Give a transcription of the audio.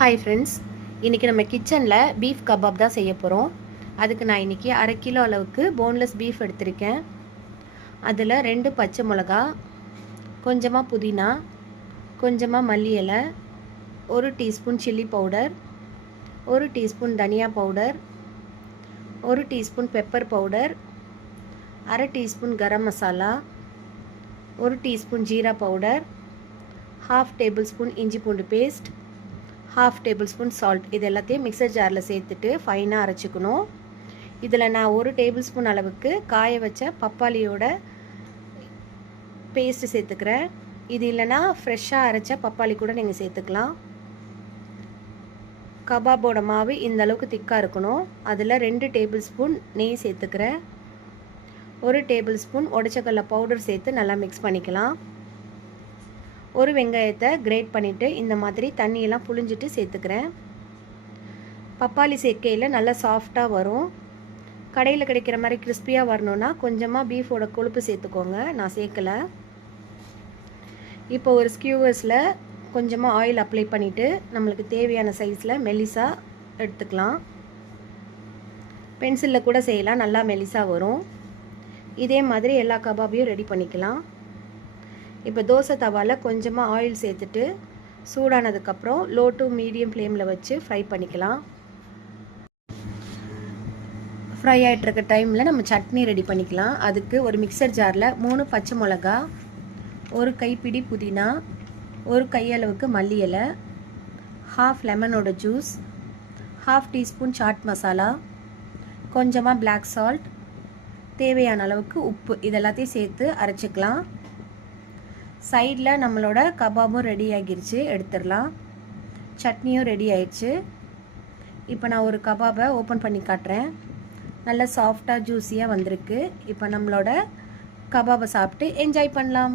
Hi friends, இன்றைக்கி நம்ம கிச்சனில் பீஃப் கபாப் தான் செய்ய போகிறோம். அதுக்கு நான் இன்றைக்கி 1/2 கிலோ அளவுக்கு போன்லெஸ் பீஃப் எடுத்திருக்கேன். அதில் 2 பச்சை மிளகா, கொஞ்சமாக புதினா, கொஞ்சமாக மல்லி இலை, 1 டீஸ்பூன் சில்லி பவுடர், 1 டீஸ்பூன் தனியா powder, 1 teaspoon pepper powder, 1/2 teaspoon garam masala, 1 teaspoon ஜீரா பவுடர், 1/2 டேபிள் ஸ்பூன் இஞ்சி பூண்டு பேஸ்ட், 1/2 டேபிள் ஸ்பூன் சால்ட். இது எல்லாத்தையும் மிக்சர் ஜாரில் சேர்த்துட்டு ஃபைனாக அரைச்சிக்கணும். இதில் நான் 1 டேபிள் ஸ்பூன் அளவுக்கு காய வச்ச பப்பாளியோட பேஸ்ட்டு சேர்த்துக்கிறேன். இது இல்லைனா ஃப்ரெஷ்ஷாக அரைச்ச பப்பாளி கூட நீங்கள் சேர்த்துக்கலாம். கபாபோட மாவு இந்த அளவுக்கு திக்காக இருக்கணும். அதில் 2 டேபிள் ஸ்பூன் நெய் சேர்த்துக்கிறேன். 1 டேபிள் ஸ்பூன் உடச்சக்கடலை பவுடர் சேர்த்து நல்லா மிக்ஸ் பண்ணிக்கலாம். 1 வெங்காயத்தை கிரேட் பண்ணிவிட்டு இந்த மாதிரி தண்ணியெல்லாம் புழிஞ்சிட்டு சேர்த்துக்கிறேன். பப்பாளி சேர்க்கையில் நல்லா சாஃப்டாக வரும். கடையில் கிடைக்கிற மாதிரி கிறிஸ்பியாக வரணுன்னா கொஞ்சமாக பீஃபோட கொழுப்பு சேர்த்துக்கோங்க. நான் சேர்க்கலை. இப்போ ஒரு ஸ்கியூவர்ஸில் கொஞ்சமாக ஆயில் அப்ளை பண்ணிவிட்டு நம்மளுக்கு தேவையான சைஸில் மெல்லிசாக எடுத்துக்கலாம். பென்சிலில் கூட செய்யலாம், நல்லா மெல்லிசாக வரும். இதே மாதிரி எல்லா கபாபையும் ரெடி பண்ணிக்கலாம். இப்போ தோசை தவாவில் கொஞ்சமாக ஆயில் சேர்த்துட்டு சூடானதுக்கப்புறம் லோ டு மீடியம் ஃப்ளேமில் வச்சு ஃப்ரை பண்ணிக்கலாம். ஃப்ரை ஆகிட்டுருக்க டைமில் நம்ம சட்னி ரெடி பண்ணிக்கலாம். அதுக்கு ஒரு மிக்சர் ஜாரில் 3 பச்சை மிளகா, 1 கைப்பிடி புதினா, 1 கையளவுக்கு மல்லி இலை, 1/2 லெமனோட ஜூஸ், 1/2 டீஸ்பூன் சாட் மசாலா, கொஞ்சமாக பிளாக் சால்ட், தேவையான அளவுக்கு உப்பு, இதெல்லாத்தையும் சேர்த்து அரைச்சிக்கலாம். சைடில் நம்மளோட கபாபும் ரெடி ஆகிருச்சு, எடுத்துடலாம். சட்னியும் ரெடி ஆயிடுச்சு. இப்போ நான் ஒரு கபாபை ஓப்பன் பண்ணி காட்டுறேன். நல்லா சாஃப்டாக ஜூஸியாக வந்திருக்கு. இப்போ நம்மளோட கபாபை சாப்பிட்டு என்ஜாய் பண்ணலாம்.